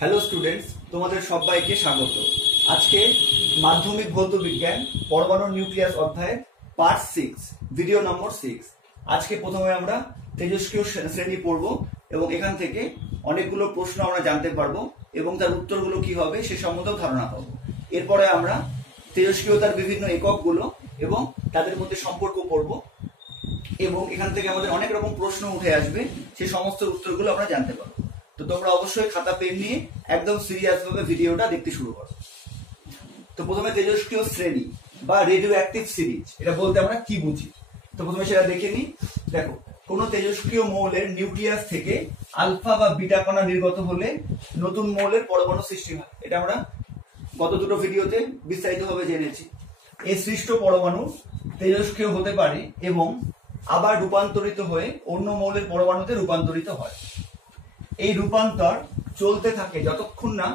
Hello students, তোমাদের সবাইকে স্বাগত। আজকে মাধ্যমিক ভৌত বিজ্ঞান পরমাণু নিউক্লিয়াস অধ্যায়ের পার্ট 6 ভিডিও নম্বর 6। আজকে প্রথমে আমরা তেজস্ক্রিয় শ্রেণী পড়ব এবং এখান থেকে অনেকগুলো প্রশ্ন আমরা জানতে পারবো এবং তার উত্তরগুলো কি হবে সে সম্বন্ধেও ধারণা পাবো। এরপরে আমরা তেজস্ক্রিয়তার বিভিন্ন এককগুলো এবং তাদের মধ্যে সম্পর্ক পড়ব এবং এখান থেকে আমাদের অনেক রকম প্রশ্ন উঠে আসবে, সেই সমস্ত উত্তরগুলো আমরা জানতে পারবো। তো তোমরা অবশ্যই খাতা পেন নিয়ে একদম সিরিয়াস ভাবে ভিডিওটা দেখতে শুরু করো। তো প্রথমে তেজস্ক্রিয় শ্রেণী বা রেডিও অ্যাক্টিভ সিরিজ, এটা বলতে আমরা কি বুঝি তো প্রথমে সেটা দেখে নিই। দেখো, কোন তেজস্ক্রিয় মৌলের নিউক্লিয়াস থেকে আলফা বা বিটা কণা নির্গত হলে নতুন মৌলের পরমাণু সৃষ্টি হয়। এটা আমরা গত দুটো ভিডিওতে বিস্তারিতভাবে জেনেছি। এই সৃষ্ট পরমাণু তেজস্ক্রিয় হতে পারে এবং আবার রূপান্তরিত হয়ে অন্য মৌলের পরমাণুতে রূপান্তরিত হয়। এই রূপান্তর চলতে থাকে যতক্ষণ না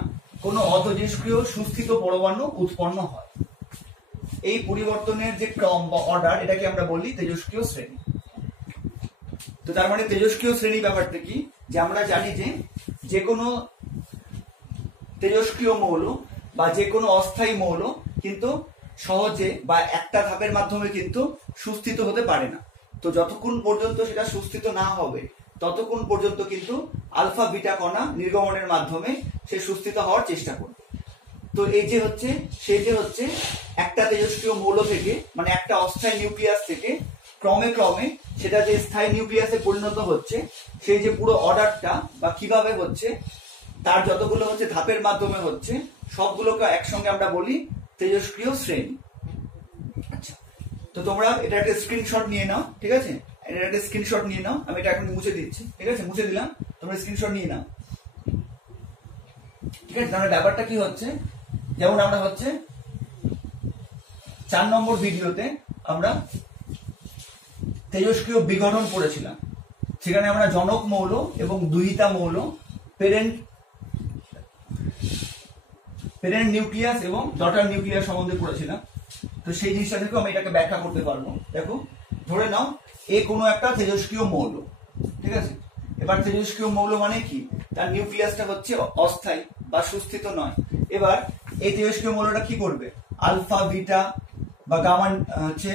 কোনো অতেজস্ক্রিয় সুস্থিত পরমাণু উৎপন্ন হয়। এই পরিবর্তনের যে ক্রম বা অর্ডার, এটাকে আমরা বলি তেজস্ক্রিয় শ্রেণী। তো তার মানে তেজস্ক্রিয় শ্রেণী ব্যাপারটা কি, যে আমরা জানি যে কোনো তেজস্ক্রিয় মৌল বা যে কোনো অস্থায়ী মৌল কিন্তু সহজে বা একটা ধাপের মাধ্যমে কিন্তু সুস্থিত হতে পারে না। তো যতক্ষণ পর্যন্ত সেটা সুস্থিত না হবে ততক্ষণ পর্যন্ত কিন্তু আলফা বিটা কণা নির্গমনের মাধ্যমে সে সুস্থিত হওয়ার চেষ্টা করবে। তো এই যে হচ্ছে একটা তেজস্ক্রিয় মৌল থেকে, মানে একটা অস্থায়ী নিউক্লিয়াস থেকে ক্রমে ক্রমে সেটা যে স্থায়ী নিউক্লিয়াসে পরিণত হচ্ছে, সেই যে পুরো অর্ডারটা বা কিভাবে হচ্ছে, তার যতগুলো হচ্ছে ধাপের মাধ্যমে হচ্ছে, সবগুলোকে একসঙ্গে আমরা বলি তেজস্ক্রিয় শ্রেণী। আচ্ছা, তো তোমরা এটা একটা স্ক্রিনশট নিয়ে নাও, ঠিক আছে? এটা একটা স্ক্রিনশট নিয়ে নাও, আমি এটা এখন মুছে দিচ্ছি, ঠিক আছে? মুছে দিলাম, তোমরা স্ক্রিনশট নিয়ে নাও, ঠিক আছে? তাহলে ব্যাপারটা কি হচ্ছে, যেমন আমরা হচ্ছে 4 নম্বর ভিডিওতে আমরা তেজস্ক্রিয় বিঘটন পড়েছিলাম। সেখানে আমরা জনক মৌল এবং দুহিতা মৌল, পেরেন্ট নিউক্লিয়াস এবং ডটার নিউক্লিয়াস সম্বন্ধে পড়েছিলাম। তো সেই জিনিসটা থেকে আমি এটাকে ব্যাখ্যা করতে পারবো। দেখো, ধরে নাও এ কোনো একটা তেজস্ক্রিয় মৌল, ঠিক আছে? এবার তেজস্ক্রিয় মৌল মানে কি, তার নিউক্লিয়াসটা হচ্ছে অস্থায়ী বা সুস্থিত নয়। এবার এই তেজস্ক্রিয় মৌলটা কি করবে, আলফা বিটা বা গামা হচ্ছে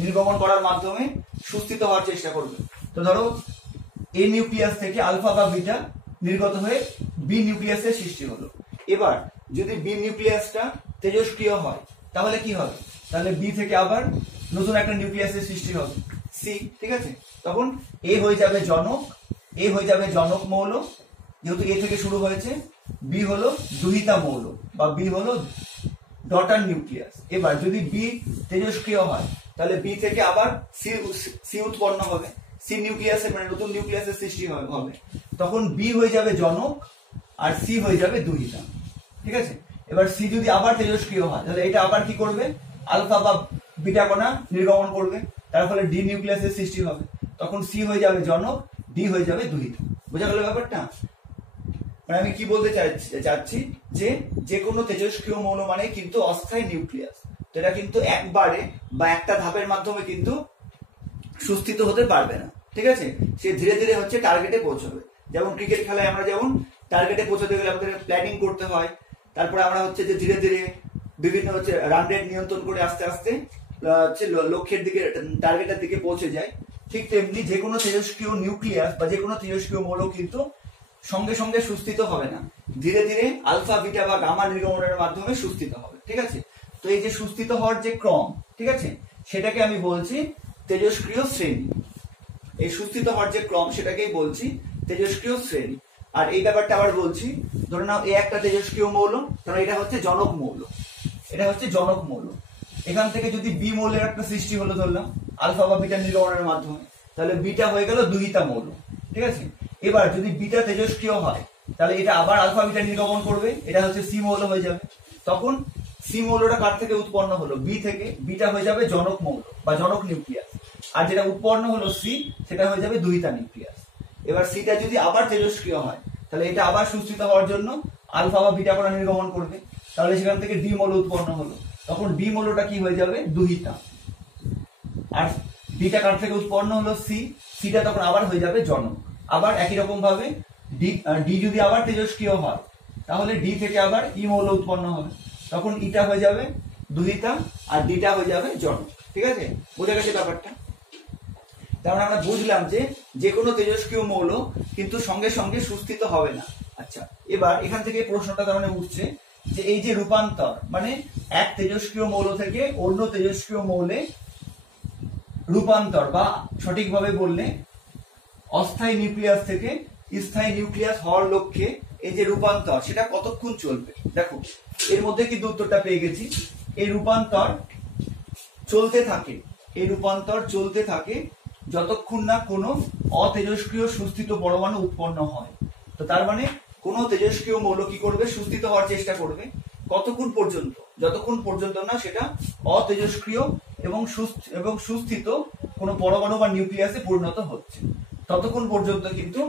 নির্গমন করার মাধ্যমে সুস্থিত হওয়ার চেষ্টা করবে। তো ধরো এ নিউক্লিয়াস থেকে আলফা বা বিটা নির্গত হয়ে বি নিউক্লিয়াসের সৃষ্টি হলো। এবার যদি বি নিউক্লিয়াসটা তেজস্ক্রিয় হয় তাহলে কি হবে, তাহলে বি থেকে আবার নতুন একটা নিউক্লিয়াসের সৃষ্টি হবে, সি, ঠিক আছে? তখন এ হয়ে যাবে জনক মৌল, যেহেতু এ থেকে শুরু হয়েছে। বি হলো দুহিতা মৌল বা বি হলো ডটার নিউক্লিয়াস। এবার যদি বি তেজস্ক্রিয় হয় তাহলে বি থেকে আবার সি উৎপন্ন হবে, সি নিউক্লিয়াসের মানে নতুন নিউক্লিয়াসের সৃষ্টি হবে। তখন বি হয়ে যাবে জনক আর সি হয়ে যাবে দুহিতা, ঠিক আছে? এবার সি যদি আবার তেজস্ক্রিয় হয় তাহলে এটা আবার কি করবে, আলফা বা বিটা কণা নির্গমন করবে, তার ফলে ডি নিউক্লিয়াসের সৃষ্টি হবে। তখন সি হয়ে যাবে জনক, ডি হয়ে যাবে দুহিতা। বোঝা গেল ব্যাপারটা? মানে আমি কি বলতে চাচ্ছি যে কোনো তেজস্ক্রিয় মৌল মানে কিন্তু অস্থায়ী নিউক্লিয়াস। তো এটা কিন্তু একবারে বা একটা ধাপের মাধ্যমে কিন্তু সুস্থিত হতে পারবে না, ঠিক আছে? সে ধীরে ধীরে হচ্ছে টার্গেটে পৌঁছবে। যেমন ক্রিকেট খেলায় আমরা যেমন টার্গেটে পৌঁছতে গেলে আমাদের প্ল্যানিং করতে হয়, তারপরে আমরা হচ্ছে যে ধীরে ধীরে বিভিন্ন হচ্ছে রান রেট নিয়ন্ত্রণ করে আস্তে আস্তে হচ্ছে লক্ষ্যের দিকে, টার্গেটের দিকে পৌঁছে যায়। ঠিক তেমনি যে কোনো তেজস্ক্রিয় নিউক্লিয়াস বা যে কোনো তেজস্ক্রিয় মৌল কিন্তু সঙ্গে সঙ্গে সুস্থিত হবে না, ধীরে ধীরে আলফা বিটা বা গামা নির্গমনের মাধ্যমে সুস্থিত হবে, ঠিক আছে? তো এই যে সুস্থিত হওয়ার যে ক্রম, ঠিক আছে, সেটাকে আমি বলছি তেজস্ক্রিয় শ্রেণী। এই সুস্থিত হওয়ার যে ক্রম সেটাকেই বলছি তেজস্ক্রিয় শ্রেণী। আর এই ব্যাপারটা আবার বলছি, ধরে নাও এ একটা তেজস্ক্রিয় মৌল, কারণ এটা হচ্ছে জনক মৌল, এখান থেকে যদি বি মৌলের একটা সৃষ্টি হলো ধরলাম আলফা বা বিটা নির্গমনের মাধ্যমে, তাহলে বিটা হয়ে গেল দুহিতা মৌল, ঠিক আছে? এবার যদি বিটা তেজস্ক্রিয় হয় তাহলে এটা আবার আলফা বিটা নির্গমন করবে, এটা হচ্ছে সি মৌল হয়ে যাবে। তখন সি মৌলটা কার থেকে উৎপন্ন হলো, বি থেকে, বিটা হয়ে যাবে জনক মৌল বা জনক নিউক্লিয়াস, আর যেটা উৎপন্ন হলো সি, সেটা হয়ে যাবে দুহিতা নিউক্লিয়াস। এবার সিটা যদি আবার তেজস্ক্রিয় হয় তাহলে এটা আবার সুস্থিত হওয়ার জন্য আলফা বা বিটা কণা নির্গমন করবে, তাহলে সেখান থেকে ডি মৌল উৎপন্ন হলো। তখন ডি মৌলটা কি হয়ে যাবে, দুহিতা। আর ডিটা কার থেকে উৎপন্ন হলো, সি, সিটা তখন আবার হয়ে যাবে জনক। আবার একই রকম ভাবে ডি যদি আবার তেজস্ক্রিয় হয় তাহলে ডি থেকে আবার ই মৌল উৎপন্ন হবে, তখন ইটা হয়ে যাবে দুহিতা আর ডিটা হয়ে যাবে জনক। ঠিক আছে, বোঝা গেছে ব্যাপারটা? তারপরে আমরা বুঝলাম যে যে কোনো তেজস্ক্রিয় মৌল কিন্তু সঙ্গে সঙ্গে সুস্থিত হবে না। আচ্ছা, এবার এখান থেকে প্রশ্নটা তার মানে উঠছে যে এই যে রূপান্তর, মানে এক তেজস্ক্রিয় মৌল থেকে অন্য তেজস্ক্রিয় মৌলে রূপান্তর, বা সঠিকভাবে বললে অস্থায়ী নিউক্লিয়াস থেকে স্থায়ী নিউক্লিয়াস হওয়ার লক্ষ্যে এই যে রূপান্তর, সেটা কতক্ষণ চলবে? দেখো এর মধ্যে কিন্তু উত্তরটা পেয়ে গেছি। এই রূপান্তর চলতে থাকে, এই রূপান্তর চলতে থাকে যতক্ষণ না কোনো অতেজস্ক্রিয় সুস্থিত পরমাণু উৎপন্ন হয়। তো তার মানে কোনো তেজস্ক্রিয় মৌল কি করবে? সুস্থিত হওয়ার চেষ্টা করবে। কতক্ষণ পর্যন্ত? যতক্ষণ পর্যন্ত না সেটা অতেজস্ক্রিয় এবং সুস্থিত কোনো পরমাণু বা নিউক্লিয়াসে পরিণত হচ্ছে, ততক্ষণ পর্যন্ত কিন্তু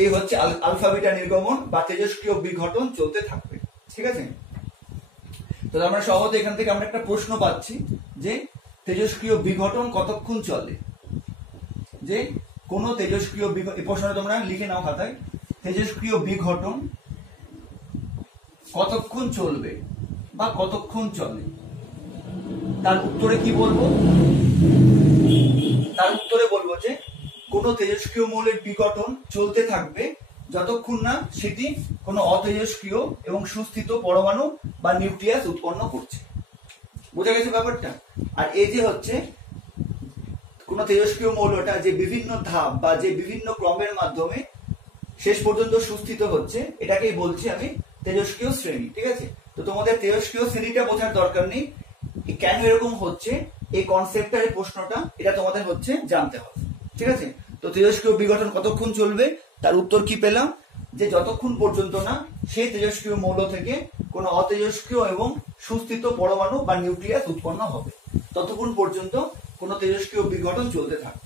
এই হচ্ছে আলফা বিটা নির্গমন বা তেজস্ক্রিয় বিঘটন চলতে থাকবে। ঠিক আছে, তো আমরা সহজে এখান থেকে আমরা একটা প্রশ্ন পাচ্ছি যে তেজস্ক্রিয় বিঘটন কতক্ষণ চলে। যে কোন তেজস্ক্রিয় এই প্রশ্নটা তোমরা লিখে নাও খাতায়, তেজস্ক্রিয় বিঘটন কতক্ষণ চলবে বা কতক্ষণ চলে। তার উত্তরে কি বলবো? তার উত্তরে বলবো যে কোন তেজস্ক্রিয় মৌলের বিঘটন চলতে থাকবে যতক্ষণ না সেটি কোনো অতেজস্ক্রিয় এবং সুস্থিত পরমাণু বা নিউক্লিয়াস উৎপন্ন করছে। বোঝা গেছে ব্যাপারটা? আর এই যে হচ্ছে কোন তেজস্ক্রিয় মৌলটা যে বিভিন্ন ধাপ বা যে বিভিন্ন ক্রমের মাধ্যমে শেষ পর্যন্ত সুস্থিত হচ্ছে, এটাকেই বলছি আমি তেজস্ক্রিয় শ্রেণী। ঠিক আছে, তো তোমাদের তেজস্ক্রিয় শ্রেণীটা বোঝার দরকার নেই, কেন এরকম হচ্ছে এই কনসেপ্টটা, এই প্রশ্নটা, এটা তোমাদের হচ্ছে জানতে হবে। ঠিক আছে, তো তেজস্ক্রিয় বিঘটন কতক্ষণ চলবে, তার উত্তর কি পেলাম? যে যতক্ষণ পর্যন্ত না সেই তেজস্ক্রিয় মৌল থেকে কোনো অতেজস্ক্রিয় এবং সুস্থিত পরমাণু বা নিউক্লিয়াস উৎপন্ন হবে, ততক্ষণ পর্যন্ত কোনো তেজস্ক্রিয় বিঘটন চলতে থাকে।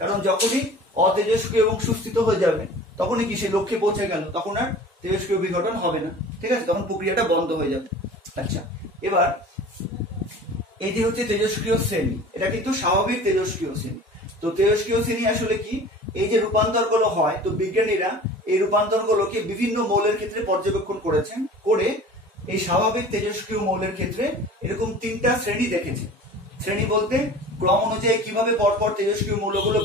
কারণ যখনই অতেজস্ক্রিয় এবং সুস্থিত হয়ে যাবে তখনই কি সে লক্ষ্যে পৌঁছে গেল, তখন আর তেজস্ক্রিয় বিঘটন হবে না। ঠিক আছে, তখন প্রক্রিয়াটা বন্ধ হয়ে যাবে। আচ্ছা, এবার এই যে হচ্ছে তেজস্ক্রিয় শ্রেণী, এটা কিন্তু স্বাভাবিক তেজস্ক্রিয় শ্রেণী। তো তেজস্ক্রিয় শ্রেণী আসলে কি? এই যে রূপান্তর গুলো হয়, তো বিজ্ঞানীরা এই রূপান্তর গুলোকে বিভিন্ন মৌলের ক্ষেত্রে পর্যবেক্ষণ করেছেন, করে এই স্বাভাবিক তেজস্ক্রিয় মৌলের ক্ষেত্রে এরকম 3টা শ্রেণী দেখেছে। শ্রেণী বলতে ক্রম অনুযায়ী কিভাবে পরপর তেজস্ক্রিয় মৌলগুলো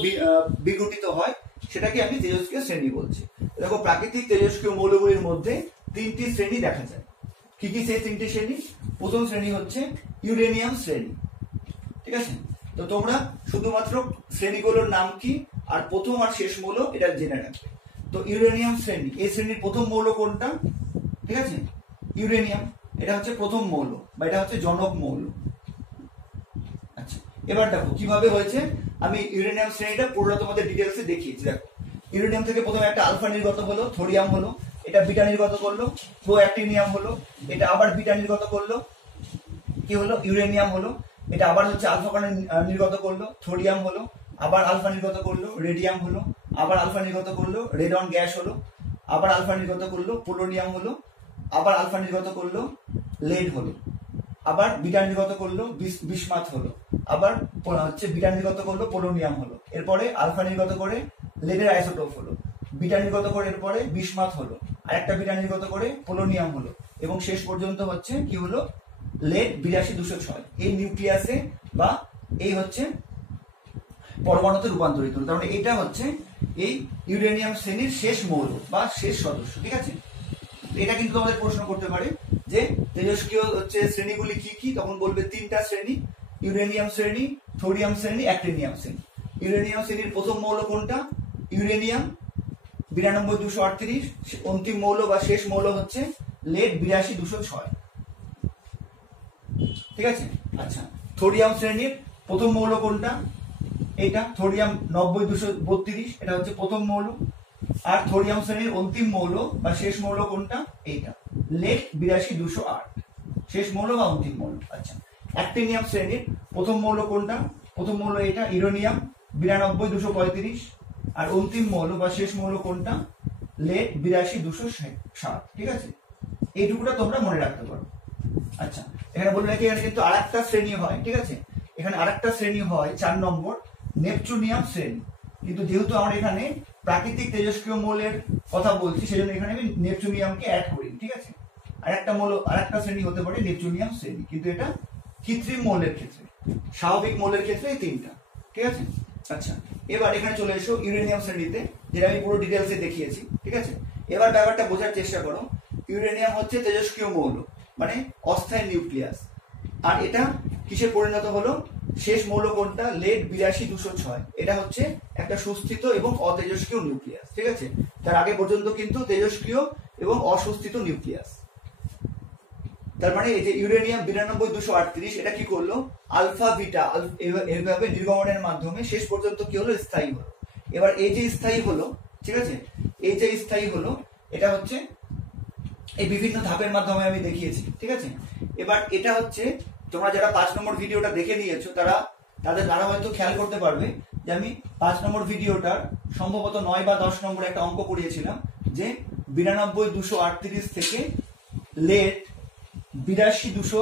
বিঘটিত হয়, সেটাকে আমি তেজস্ক্রিয় শ্রেণী বলছি। দেখো প্রাকৃতিক তেজস্ক্রিয় মৌলগুলির মধ্যে 3টি শ্রেণী দেখা যায়। কি কি সেই 3টি শ্রেণী? প্রথম শ্রেণী হচ্ছে ইউরেনিয়াম শ্রেণী। ঠিক আছে, তো তোমরা শুধুমাত্র শ্রেণীগুলোর নাম কি আর প্রথম আর শেষ মৌল এটা জেনে রাখবে। তো ইউরেনিয়াম শ্রেণী, এই শ্রেণীর প্রথম মৌল কোনটা? ঠিক আছে, ইউরেনিয়াম, এটা হচ্ছে প্রথম মৌল বা এটা হচ্ছে জনক মৌল। আচ্ছা, এবার দেখো কিভাবে হয়েছে, আমি ইউরেনিয়াম শ্রেণীটা পুরোটা তোমাদের ডিটেলসে দেখিয়েছি। দেখো ইউরেনিয়াম থেকে প্রথমে একটা আলফা নির্গত হলো, থোরিয়াম হলো, এটা বিটা নির্গত করলো, প্রোঅ্যাক্টিনিয়াম হলো, এটা আবার বিটা নির্গত করলো, কি হলো? ইউরেনিয়াম হলো। এটা আবার হচ্ছে আলফা কণা নির্গত করলো, থোরিয়াম হলো, আবার আলফা নির্গত করলো, রেডিয়াম হলো, আবার আলফা নির্গত করলো, রেডন গ্যাস হলো, আবার আলফা নির্গত করলো, পোলোনিয়াম হলো, আবার আলফা নির্গত করলো, লেড হলো, আবার বিটা নির্গত করলো, বিসমাথ হলো, আবার হচ্ছে বিটা নির্গত করলো, পোলোনিয়াম হলো, এরপরে আলফা নির্গত করে লেডের আইসোটোপ হলো, বিটা নির্গত করে এরপরে বিসমাথ হলো, আর একটা বিটা নির্গত করে পোলোনিয়াম হলো, এবং শেষ পর্যন্ত হচ্ছে কি হলো? লেড 82-206 এই নিউক্লিয়াসে বা এই হচ্ছে পরমাণুতে রূপান্তরিত হলো। তার মানে এটা হচ্ছে এই ইউরেনিয়াম শ্রেণীর শেষ মৌল বা শেষ সদস্য। ঠিক আছে, এটা কিন্তু আমাদের প্রশ্ন করতে পারে যে তেজস্ক্রিয় হচ্ছে শ্রেণীগুলি কি কি, তখন বলবে 3টা শ্রেণী, ইউরেনিয়াম শ্রেণী, থোরিয়াম শ্রেণী, অ্যাক্টিনিয়াম শ্রেণী। ইউরেনিয়াম শ্রেণীর প্রথম মৌল কোনটা? ইউরেনিয়াম 92-238, অন্তিম মৌল বা শেষ মৌল হচ্ছে লেড 82-206। ঠিক আছে, আচ্ছা, থোরিয়াম শ্রেণীর প্রথম মৌল কোনটা? এটা থোরিয়াম 90-232, এটা হচ্ছে প্রথম মৌল। আর থোরিয়াম শ্রেণীর অন্তিম মৌল বা শেষ মৌল কোনটা? এইটা লেড 82-208, শেষ মৌল বা অন্তিম মৌল। আচ্ছা, অ্যাক্টিনিয়াম শ্রেণীর প্রথম মৌল কোনটা? প্রথম মৌল এটা ইউরেনিয়াম 92-235, আর অন্তিম মৌল বা শেষ মৌল কোনটা? লেড 82-207। ঠিক আছে, এইটুকুটা তোমরা মনে রাখতে পারো। আচ্ছা, এখানে বলে রাখি এখানে কিন্তু আরেকটা শ্রেণী হয়। ঠিক আছে, এখানে আরেকটা শ্রেণী হয় 4 নম্বর, নেপচুনিয়াম শ্রেণী। কিন্তু যেহেতু আমরা এখানে প্রাকৃতিক তেজস্ক্রিয় মৌলের কথা বলছি, সেজন্য এখানে আমি নেপচুনিয়ামকে অ্যাড করি, ঠিক আছে। আরেকটা শ্রেণী হতে পারে নেপচুনিয়াম শ্রেণী, কিন্তু এটা কৃত্রিম মৌলের ক্ষেত্রে। স্বাভাবিক মৌলের ক্ষেত্রে এই তিনটা, ঠিক আছে। আচ্ছা, এবার এখানে চলে এসো ইউরেনিয়াম শ্রেণীতে, যেটা আমি পুরো ডিটেলসে দেখিয়েছি, ঠিক আছে। এবার ব্যাপারটা বোঝার চেষ্টা করো। ইউরেনিয়াম হচ্ছে তেজস্ক্রিয় মৌল, মানে অস্থায়ী নিউক্লিয়াস। আর এটা কিসে পরিণত হলো? শেষ মৌল কোনটা? লেড 82 এটা হচ্ছে একটা সুস্থিত এবং অতেজস্ক্রিয় নিউক্লিয়াস, ঠিক আছে। তার আগে পর্যন্ত কিন্তু তেজস্ক্রিয় এবং অসুস্থিত নিউক্লিয়াস। তার মানে এই যে ইউরেনিয়াম 92 এটা কি করলো? আলফা বিটা এইভাবে নির্গমনের মাধ্যমে শেষ পর্যন্ত কি হলো? স্থায়ী হলো। এবার এই যে স্থায়ী হলো, ঠিক আছে, এই যে স্থায়ী হলো, এটা হচ্ছে এই বিভিন্ন ধাপের মাধ্যমে আমি দেখিয়েছি, ঠিক আছে। এবার এটা হচ্ছে, তোমরা যারা 5 নম্বর ভিডিওটা দেখে নিয়েছো তারা হয়তো খেয়াল করতে পারবে যে আমি 5 নম্বর ভিডিওটার সম্ভবত 9 বা 10 নম্বরে একটা অঙ্ক করিয়েছিলাম যে 92 থেকে লেড 82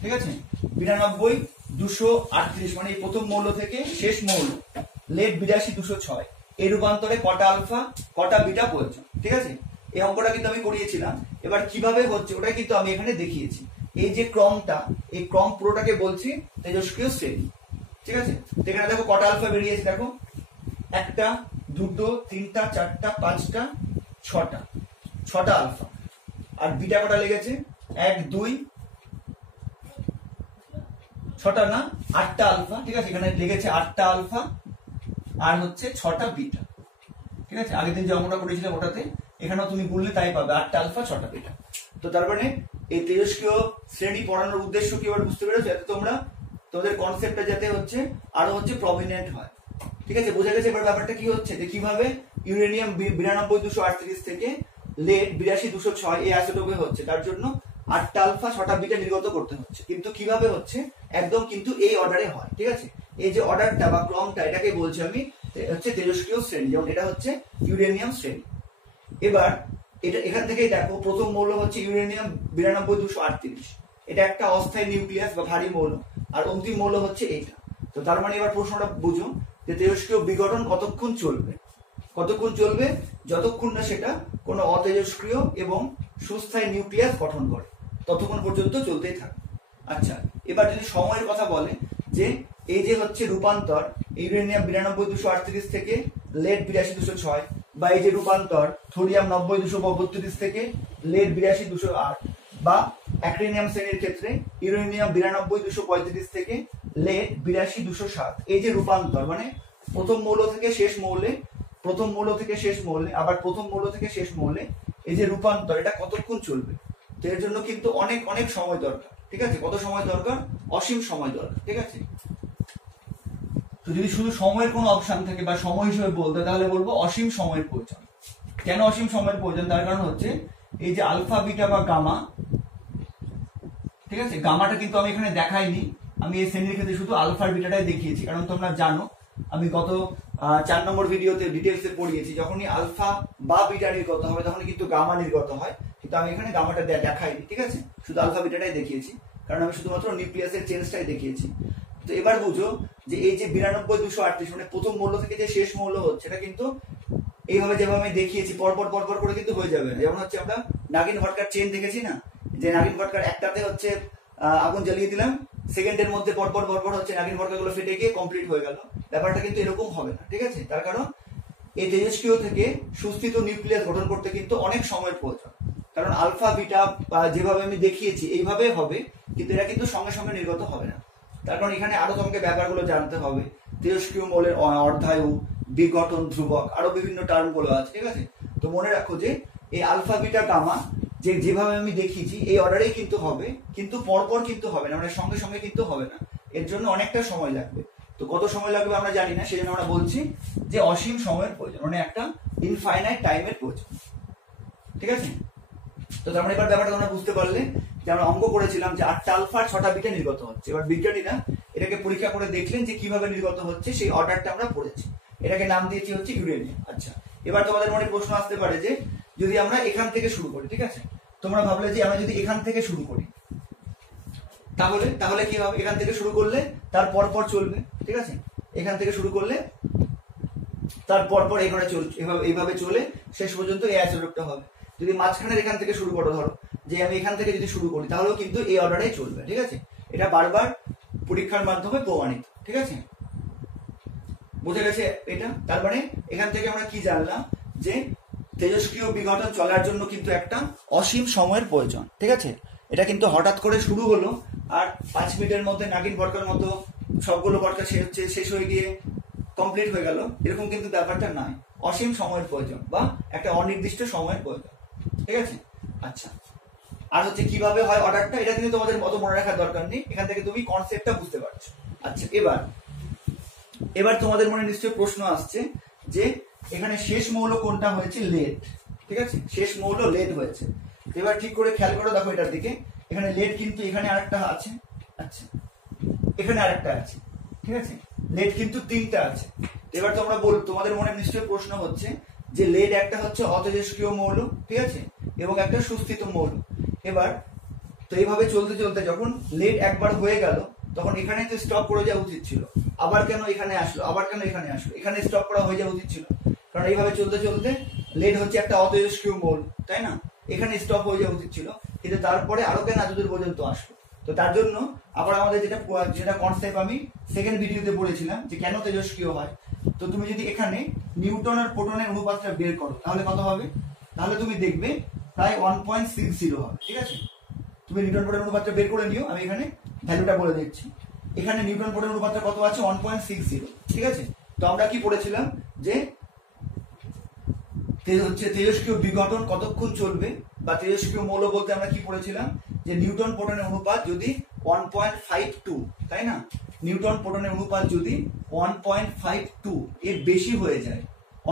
ঠিক আছে। 92 মানে এই প্রথম মৌল থেকে শেষ মৌল লেড 82 এই রূপান্তরে কটা আলফা কটা বিটা প্রয়োজন, ঠিক আছে। এই অঙ্কটা কিন্তু আমি করিয়েছিলাম। এবার কিভাবে হচ্ছে ওটাই কিন্তু আমি এখানে দেখিয়েছি। এই যে ক্রমটা, এই ক্রম পুরোটাকে বলছি তেজস্ক্রিয় শ্রেণী, ঠিক আছে। এখানে দেখো কটা আলফা বেরিয়েছে, দেখো 1 2 3 4 5 6টা আলফা। আর বিটা কটা লেগেছে? 1 2 6টা না 8টা আলফা, ঠিক আছে। এখানে লেগেছে 8টা আলফা আর হচ্ছে 6টা বিটা, ঠিক আছে। আগের দিন যে অঙ্কটা করেছিলাম ওটাতে এখানেও তুমি বললে তাই পাবে, 8টা আলফা 6টা বিটা। তো তার মানে এই তেজস্ক্রিয় শ্রেণী পড়ানোর উদ্দেশ্য কি এবার বুঝতে পেরেছো? যাতে তোমাদের কনসেপ্টটা যাতে হচ্ছে আরো হচ্ছে প্রমিনেন্ট হয়, ঠিক আছে। বোঝা গেছে এবার ব্যাপারটা কি হচ্ছে, যে কিভাবে ইউরেনিয়াম 92 থেকে লেড 82 এই আইসোটোপে হচ্ছে। তার জন্য 8টা আলফা 6টা বিটা নির্গত করতে হচ্ছে, কিন্তু কিভাবে হচ্ছে একদম কিন্তু এই অর্ডারে হয়, ঠিক আছে। এই যে অর্ডারটা বা ক্রমটা, এটাকে বলছি আমি হচ্ছে তেজস্ক্রিয় শ্রেণী। যেমন এটা হচ্ছে ইউরেনিয়াম শ্রেণী। এবার এটা এখান থেকেই দেখো প্রথম মৌল হচ্ছে ইউরেনিয়াম 92 এটা একটা অস্থায়ী নিউক্লিয়াস বা ভারী মৌল, আর অন্তিম মৌল হচ্ছে এইটা। তো তার মানে এবার প্রশ্নটা বুঝো যে তেজস্ক্রিয় বিঘটন কতক্ষণ চলবে? যতক্ষণ না সেটা কোনো অতেজস্ক্রিয় এবং সুস্থায়ী নিউক্লিয়াস গঠন করে, ততক্ষণ পর্যন্ত চলতেই থাকে। আচ্ছা, এবার যদি সময়ের কথা বলে, যে এই যে হচ্ছে রূপান্তর ইউরেনিয়াম 92 থেকে লেড 82 বা এই যে রূপান্তর থোরিয়াম 90 থেকে লেড 82 বা অ্যাক্রিনিয়াম শ্রেণীর ক্ষেত্রে ইউরেনিয়াম 92 থেকে লেড 82 এই যে রূপান্তর, মানে প্রথম মৌল থেকে শেষ মৌলে আবার প্রথম মৌল থেকে শেষ মৌলে এই যে রূপান্তর, এটা কতক্ষণ চলবে? তো এর জন্য কিন্তু অনেক অনেক সময় দরকার, ঠিক আছে। কত সময় দরকার? অসীম সময় দরকার, ঠিক আছে। তো যদি শুধু সময়ের কোনো অপশন থাকে বা সময় হিসেবে বলতে, তাহলে বলবো অসীম সময়ের প্রয়োজন। কেন অসীম সময়ের প্রয়োজন? তার কারণ হচ্ছে এই যে আলফা বিটা বা গামা, ঠিক আছে। গামাটা কিন্তু আমি এখানে দেখাইনি, আমি এই শ্রেণীর ক্ষেত্রে শুধু আলফা বিটাটাই দেখিয়েছি। কারণ তোমরা জানো আমি গত 4 নম্বর ভিডিওতে ডিটেলসে পড়িয়েছি, যখনই আলফা বা বিটা নির্গত হবে তখন কিন্তু গামা নির্গত হয়, কিন্তু আমি এখানে গামাটা দেখাইনি, ঠিক আছে। শুধু আলফা বিটাটাই দেখিয়েছি, কারণ আমি শুধুমাত্র নিউক্লিয়াসের চেঞ্জটাই দেখিয়েছি। তো এবার বুঝো যে এই যে 92 মানে প্রথম মৌল থেকে যে শেষ মৌল হচ্ছে, এটা কিন্তু এইভাবে যেভাবে আমি দেখিয়েছি পরপর করে কিন্তু হয়ে যাবে না। যেমন হচ্ছে আমরা নাগিন ভটকার চেন দেখেছি না, যে নাগিন ভটকার একটাতে হচ্ছে আগুন জ্বালিয়ে দিলাম, সেকেন্ডের মধ্যে পরপর হচ্ছে নাগিন ভটকাগুলো ফেটে গিয়ে কমপ্লিট হয়ে গেল। ব্যাপারটা কিন্তু এরকম হবে না, ঠিক আছে। তার কারণ এই তেজস্ক্রিয় থেকে সুস্থিত নিউক্লিয়াস গঠন করতে কিন্তু অনেক সময়ের প্রয়োজন। কারণ আলফা বিটা যেভাবে আমি দেখিয়েছি এইভাবে হবে, কিন্তু এরা কিন্তু সঙ্গে সঙ্গে নির্গত হবে না। তার কারণ এখানে আরো তোমাকে ব্যাপারগুলো জানতে হবে। তেজস্ক্রিয় মৌলের অর্ধায়ু, বিঘটন ধ্রুবক, আরো বিভিন্ন টার্ম গুলো আছে, ঠিক আছে। তো মনে রাখো যে এই আলফা বিটা গামা যেভাবে আমি দেখিয়েছি এই অর্ডারেই কিন্তু হবে, কিন্তু পরপর কিন্তু হবে না, মানে সঙ্গে সঙ্গে কিন্তু হবে না। এর জন্য অনেকটা সময় লাগবে। তো কত সময় লাগবে আমরা জানি না, সেজন্য আমরা বলছি যে অসীম সময়ের প্রয়োজন, মানে একটা ইনফাইনাইট টাইমের প্রয়োজন, ঠিক আছে। তো তার মানে এবার ব্যাপারটা তোমরা বুঝতে পারলে যে আমরা অঙ্ক করেছিলাম যে 8টা আলফা 6টা বিটা নির্গত হচ্ছে। এবার বিজ্ঞানীরা এটাকে পরীক্ষা করে দেখলেন যে কিভাবে নির্গত হচ্ছে, সেই অর্ডারটা আমরা পড়েছি, এটাকে নাম দিয়েছি হচ্ছে ইউরেনিয়াম। আচ্ছা, এবার তোমাদের মনে প্রশ্ন আসতে পারে যে যদি আমরা এখান থেকে শুরু করি, ঠিক আছে। তোমরা ভাবলে যে আমরা যদি এখান থেকে শুরু করি তাহলে কি হবে? এখান থেকে শুরু করলে তার পর চলবে, ঠিক আছে। এখান থেকে শুরু করলে তারপর পর এখানে চলছে এইভাবে চলে শেষ পর্যন্ত এই আইসোটোপটা হবে। যদি মাঝখানের এখান থেকে শুরু করো, ধরো যে আমি এখান থেকে যদি শুরু করি, তাহলেও কিন্তু এই অর্ডারেই চলবে। ঠিক আছে, এটা বারবার পরীক্ষার মাধ্যমে প্রমাণিত। ঠিক আছে, বুঝে গেছে এটা? তার মানে এখান থেকে আমরা কি জানলাম, যে তেজস্ক্রিয় বিঘটন চলার জন্য কিন্তু একটা অসীম সময়ের প্রয়োজন। ঠিক আছে, এটা কিন্তু হঠাৎ করে শুরু হলো আর 5 মিনিটের মধ্যে নাগিন ভটকার মতো সবগুলো ভটকা শেষ হয়ে গিয়ে কমপ্লিট হয়ে গেল, এরকম কিন্তু ব্যাপারটা নাই। অসীম সময়ের প্রয়োজন বা একটা অনির্দিষ্ট সময়ের প্রয়োজন। ঠিক আছে, আচ্ছা, আর হচ্ছে কিভাবে হয় অর্ডারটা, এটা কিন্তু তোমাদের মতো মনে রাখার দরকার নেই, এখান থেকে তুমি কনসেপ্টটা বুঝতে পারছো। আচ্ছা, এবার তোমাদের মনে নিশ্চয়ই প্রশ্ন আসছে যে এখানে শেষ মৌল কোনটা হয়েছে? লেড। ঠিক আছে, শেষ মৌল লেড হয়েছে। এবার ঠিক করে খেয়াল করো, দেখো এটার দিকে, এখানে লেড কিন্তু এখানে আরেকটা আছে, আচ্ছা এখানে আরেকটা আছে। ঠিক আছে, লেড কিন্তু 3টা আছে। এবার তোমরা তোমাদের মনে নিশ্চয়ই প্রশ্ন হচ্ছে যে লেড একটা হচ্ছে অতেজস্ক্রিয় মৌল, ঠিক আছে, এবং একটা সুস্থিত মৌল। এবার তো এইভাবে চলতে চলতে যখন লেড একবার হয়ে গেল, তখন এখানে তো স্টপ করে যাওয়া উচিত ছিল। আবার কেন এখানে আসলো, আবার কেন এখানে আসলো? এখানে স্টপ করা হয়ে যাওয়া উচিত ছিল, কারণ এইভাবে চলতে চলতে লেড হচ্ছে একটা অতেজস্ক্রিয় মৌল, তাই না? এখানে স্টপ হয়ে যাওয়া উচিত ছিল, কিন্তু তারপরে আরো কেন এতদূর পর্যন্ত আসলো? তো তার জন্য আবার আমাদের যেটা কনসেপ্ট আমি সেকেন্ড ভিডিওতে বলেছিলাম যে কেন তেজস্ক্রিয় হয়। তো তুমি যদি এখানে নিউটন আর প্রোটনের অনুপাতটা বের করো, তাহলে কত হবে? তাহলে তুমি দেখবে প্রায় 1.60 হবে। ঠিক আছে, তুমি নিউটন প্রোটন অনুপাতটা বের করে নিও, আমি এখানে ভ্যালুটা বলে দিচ্ছি। এখানে নিউটন প্রোটন অনুপাতটা কত আছে? 1.60। ঠিক আছে, তো আমরা কি পড়েছিলাম যে তেজস্ক্রিয় বিঘটন কতক্ষণ চলবে, বা তেজস্ক্রিয় মৌল বলতে আমরা কি পড়েছিলাম, যে নিউটন প্রোটনের অনুপাত যদি 1.52, তাই না? নিউটন প্রোটনের অনুপাত যদি 1.52 এর বেশি হয়ে যায়,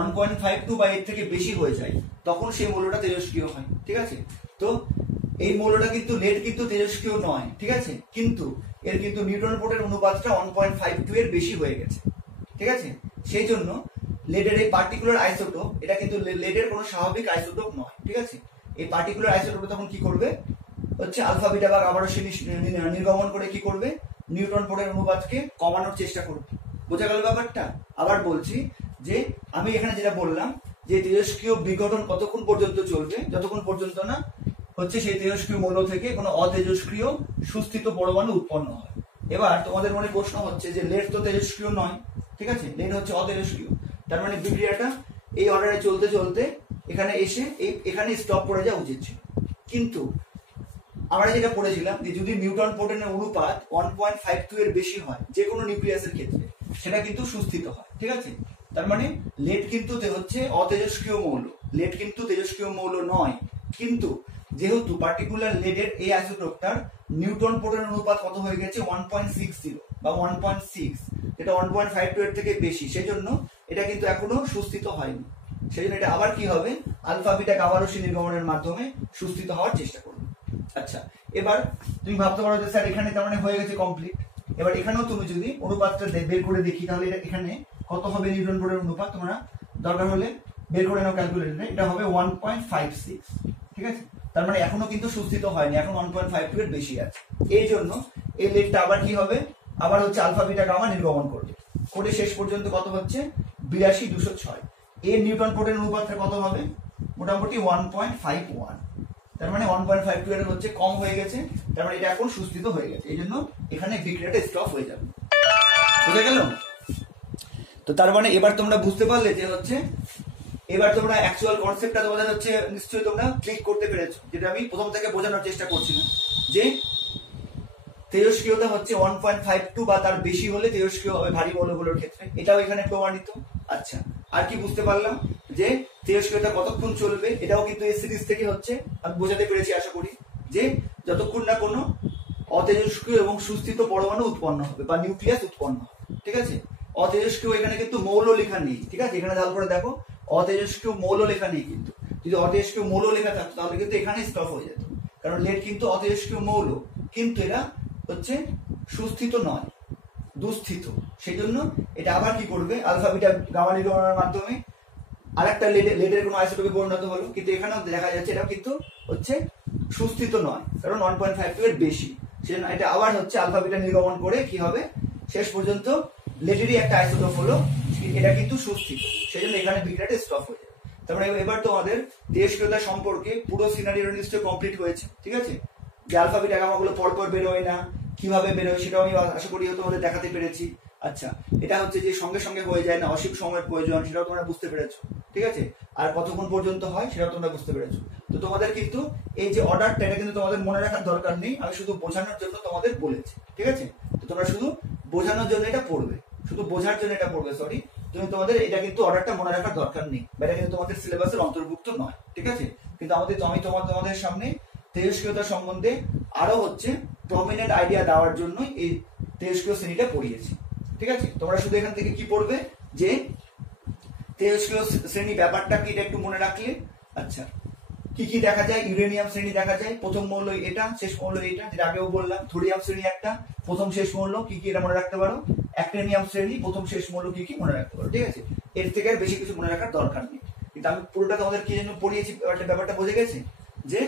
1.52 বা এর থেকে বেশি হয়ে যায়, তখন সেই মৌলটা তেজস্ক্রিয় হয়। ঠিক আছে, তো এই মৌলটা কিন্তু লেড কিন্তু তেজস্ক্রিয় নয়। ঠিক আছে, কিন্তু এর কিন্তু নিউটন প্রোটনের অনুপাতটা 1.52 এর বেশি হয়ে গেছে। ঠিক আছে, সেই জন্য লেডের এই পার্টিকুলার আইসোটোপ, এটা কিন্তু লেডের কোনো স্বাভাবিক আইসোটোপ নয়। ঠিক আছে, এই পার্টিকুলার আইসোটোপ তখন কি করবে, হচ্ছে আলফা বিটা বা গামা রশ্মি নির্গমন করে কি করবে, নিউটন প্রোটনের অনুপাতকে কমানোর চেষ্টা করবে। বোঝা গেল ব্যাপারটা? আবার বলছি যে আমি এখানে যেটা বললাম যে তেজস্ক্রিয় বিঘটন কতক্ষণ পর্যন্ত চলবে, যতক্ষণ পর্যন্ত না হচ্ছে সেই তেজস্ক্রিয় মৌল থেকে কোনো অতেজস্ক্রিয় সুস্থিত পরমাণু উৎপন্ন হয়। এবার তোমাদের মনে প্রশ্ন হচ্ছে যে লেড তো তেজস্ক্রিয় নয়, ঠিক আছে, লেড হচ্ছে অতেজস্ক্রিয়, তার মানে বিক্রিয়াটা এই অর্ডারে চলতে চলতে এখানে এসে এখানে স্টপ করে যাওয়া উচিত ছিল। কিন্তু আমরা যেটা পড়েছিলাম যে যদি নিউটন প্রোটনের অনুপাত 1.52 এর বেশি হয় যে কোনো নিউক্লিয়াসের ক্ষেত্রে, সেটা কিন্তু সুস্থিত হয়। ঠিক আছে, তার মানে লেড কিন্তু হচ্ছে অতেজস্ক্রিয় মৌল, লেড কিন্তু তেজস্ক্রিয় মৌল নয়। কিন্তু যেহেতু পার্টিকুলার লেডের এই আইসোটোপটার নিউটন প্রোটনের অনুপাত কত হয়ে গেছে 1.60 বা 1.6, যেটা 1.52 এর থেকে বেশি, সেই জন্য এটা কিন্তু এখনো সুস্থিত হয়নি। সেই জন্য এটা আবার কি হবে, আলফা বিটা গামা রশ্মি নির্গমনের মাধ্যমে সুস্থিত হওয়ার চেষ্টা করবে। আচ্ছা, এবার তুমি ভাবতে পারো যে স্যার এখানে তার মানে হয়ে গেছে কমপ্লিট। এবার এখানেও তুমি যদি অনুপাতটা বের করে দেখি, তাহলে এটা এখানে কত হবে নিউটন প্রোটনের অনুপাত, তোমরা দরকার হলে বের করে নাও ক্যালকুলেটরে, এটা হবে 1.56। ঠিক আছে, তার মানে এখনো কিন্তু সুস্থিত হয়নি, এখন 1.52 এর বেশি আছে। এই জন্য এই লেডটা আবার কি হবে, আবার হচ্ছে আলফা বিটা গামা নির্গমন করবে, করে শেষ পর্যন্ত কত হচ্ছে 82,206। এর নিউটন প্রোটনের অনুপাতটা কত হবে, মোটামুটি 1.51। তার মানে 1.52 এর হচ্ছে কম হয়ে গেছে, তার মানে এটা এখন সুস্থিত হয়ে গেছে, এই জন্য এখানে বিক্রিয়াটা স্টপ হয়ে যাবে। বুঝে গেল? তো তার মানে এবার তোমরা বুঝতে পারলে যে হচ্ছে, এবার তোমরা অ্যাকচুয়াল কনসেপ্টটা তোমাদের হচ্ছে নিশ্চয়ই তোমরা ক্লিক করতে পেরেছো, যেটা আমি প্রথম থেকে বোঝানোর চেষ্টা করছিলাম যে তেজস্ক্রিয়তা হচ্ছে 1.52 বা তার বেশি হলে তেজস্ক্রিয় হবে ভারী মৌলগুলোর ক্ষেত্রে, এটাও এখানে প্রমাণিত। আচ্ছা, আর কি বুঝতে পারলাম যে তেজস্ক্রিয়তা কতক্ষণ চলবে, এটাও কিন্তু এই সিরিজ থেকে হচ্ছে আমি বোঝাতে পেরেছি আশা করি, যে যতক্ষণ না কোনো অতেজস্ক্রিয় এবং সুস্থিত পরমাণু উৎপন্ন হবে বা নিউক্লিয়াস উৎপন্ন হবে। ঠিক আছে, অতেজস্ক্রিয় এখানে কিন্তু মৌল লেখা নেই। ঠিক আছে, এখানে ভালো করে দেখো, অতেজস্ক্রিয় মৌল লেখা নেই, কিন্তু যদি অতেজস্ক্রিয় মৌল লেখা থাকতো তাহলে কিন্তু এখানে স্টপ হয়ে যেত, কারণ লেড কিন্তু অতেজস্ক্রিয় মৌল, কিন্তু এরা হচ্ছে সুস্থিত নয়, দুস্থিত। সেই জন্য এটা আবার কি করবে, আলফা বিটা গামা নির্গমনের মাধ্যমে আরেকটা লেডের কোনো আইসোটোপে পরিণত হলো, কিন্তু এখানেও দেখা যাচ্ছে এটা কিন্তু হচ্ছে সুস্থিত নয়, কারণ 1.52 এর বেশি। সেজন্য এটা আবার হচ্ছে আলফা বিটা নির্গমন করে কি হবে, শেষ পর্যন্ত লেডেরই একটা আইসোটোপ হলো, এটা কিন্তু সুস্থির, সেই জন্য এখানে বিক্রিয়াটা স্টপ হয়ে যায়। তারপরে এবার তোমাদের তেজস্ক্রিয়তা সম্পর্কে পুরো সিনারিও নিশ্চয়ই কমপ্লিট হয়েছে, ঠিক আছে। যে আলফা বিটা গামাগুলো পরপর বেরোয় না, কিভাবে বেরোয় সেটাও আমি আশা করি তোমাদের দেখাতে পেরেছি। আচ্ছা, এটা হচ্ছে যে সঙ্গে সঙ্গে হয়ে যায় না, অসীম সময়ের প্রয়োজন, সেটাও তোমরা বুঝতে পেরেছো, ঠিক আছে। আর কতক্ষণ পর্যন্ত হয় সেটাও তোমরা বুঝতে পেরেছো। তো তোমাদের কিন্তু এই যে অর্ডারটা, এটা কিন্তু তোমাদের মনে রাখার দরকার নেই, আমি শুধু বোঝানোর জন্য তোমাদের বলেছি, ঠিক আছে। তো তোমরা শুধু বোঝানোর জন্য এটা পড়বে, শুধু বোঝার জন্য এটা পড়বে, সরি। তুমি তোমাদের এটা কিন্তু অর্ডারটা মনে রাখার দরকার নেই, এটা কিন্তু তোমাদের সিলেবাসের অন্তর্ভুক্ত নয়, ঠিক আছে। কিন্তু আমি তোমাদের সামনে তেজস্ক্রিয়তা সম্বন্ধে আরো হচ্ছে প্রমিনেন্ট আইডিয়া দেওয়ার জন্য এই তেজস্ক্রিয় শ্রেণীটা পড়িয়েছি, ঠিক আছে। তোমরা শুধু এখান থেকে কি পড়বে, যে তেজস্ক্রিয় শ্রেণী ব্যাপারটা কি, এটা একটু মনে রাখলে। আচ্ছা, কি কি দেখা যায়, ইউরেনিয়াম শ্রেণী দেখা যায়, প্রথম মৌল এটা, শেষ মৌল এটা, যেটা আগেও বললাম। থোরিয়াম শ্রেণী একটা, প্রথম শেষ মৌল কি কি, এটা মনে রাখতে পারো। অ্যাক্টিনিয়াম শ্রেণী, প্রথম শেষ মৌল কি কি, মনে রাখতে পারো, ঠিক আছে। এর থেকে আর বেশি কিছু মনে রাখার দরকার নেই। কিন্তু আমি পুরোটা তোমাদের কি জন্য পড়িয়েছি, ব্যাপারটা বোঝা গেছে যে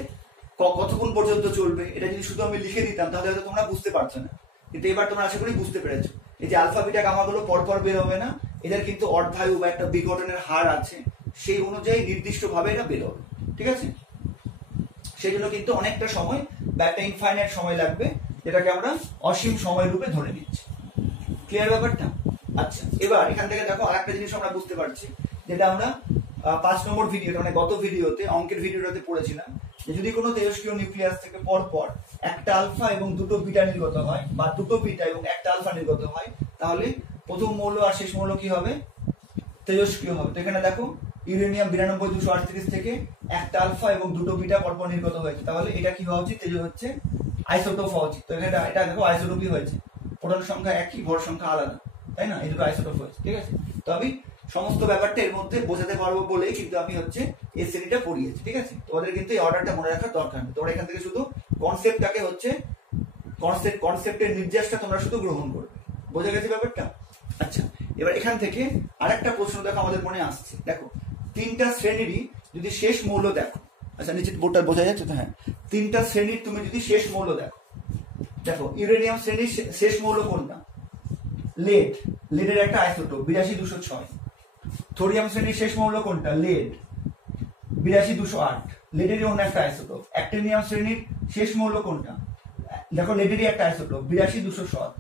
কতক্ষণ পর্যন্ত চলবে। এটা যদি শুধু আমি লিখে দিতাম তাহলে হয়তো তোমরা বুঝতে পারছো না, কিন্তু এবার তোমরা আশা করি বুঝতে পেরেছো। এই যে আলফা বিটা গামাগুলো পরপর বের হবে না, এদের কিন্তু অর্ধায়ু বা একটা বিঘটনের হার আছে, সেই অনুযায়ী নির্দিষ্ট ভাবে এটা বের হবে, ঠিক আছে। সেই জন্য কিন্তু অনেকটা সময় বা একটা ইনফাইনাইট সময় লাগবে, যেটাকে আমরা অসীম সময় রূপে ধরে নিচ্ছি। ক্লিয়ার ব্যাপারটা? আচ্ছা, এবার এখান থেকে দেখো আরেকটা জিনিস আমরা বুঝতে পারছি, যেটা আমরা 5 নম্বর ভিডিওতে, মানে গত ভিডিওতে, অঙ্কের ভিডিওটাতে পড়েছিলাম, যে যদি কোনো তেজস্ক্রিয় নিউক্লিয়াস থেকে পরপর একটা আলফা এবং দুটো বিটা নির্গত হয়, বা দুটো বিটা এবং একটা আলফা নির্গত হয়, তাহলে প্রথম মৌল আর শেষ মৌল কি হবে, তেজস্ক্রিয় হবে। তো এখানে দেখো ইউরেনিয়াম 92,238 থেকে একটা আলফা এবং দুটো বিটা পরপর নির্গত হয়েছে, তাহলে এটা কি হওয়া উচিত, তেজ হচ্ছে আইসোটোপ হওয়া উচিত। তো এখানে এটা দেখো আইসোটোপই হয়েছে, প্রোটন সংখ্যা একই, ভর সংখ্যা আলাদা, তাই না, এই দুটো আইসোটোপ হয়েছে, ঠিক আছে। তো আমি সমস্ত ব্যাপারটা এর মধ্যে বোঝাতে পারবো বলেই কিন্তু আমি হচ্ছে এই শ্রেণীটা পড়িয়েছি, ঠিক আছে। তোমাদের কিন্তু এই অর্ডারটা মনে রাখার দরকার নেই, তোমরা এখান থেকে শুধু কনসেপ্টটাকে হচ্ছে কনসেপ্টের নির্যাসটা তোমরা শুধু গ্রহণ করবে। বোঝা গেছে ব্যাপারটা? আচ্ছা, এবার এখান থেকে আরেকটা প্রশ্ন দেখো আমাদের মনে আসছে। দেখো, তিনটা শ্রেণীরই যদি শেষ মৌল দেখো, আচ্ছা নিচে বোর্ডটা বোঝা যাচ্ছে তো, হ্যাঁ, তিনটা শ্রেণীর তুমি যদি শেষ মৌল দেখো, দেখো ইউরেনিয়াম শ্রেণীর শেষ মৌল কোনটা, লেড, লেডের একটা আইসোটোপ 82,206। থোরিয়াম শ্রেণীর শেষ মৌল কোনটা, লেড, 82,208, লেডেরই অন্য একটা আইসোটোপ। অ্যাক্টিনিয়াম শ্রেণীর শেষ মৌল কোনটা, দেখো লেডেরই একটা আইসোটোপ 82,207।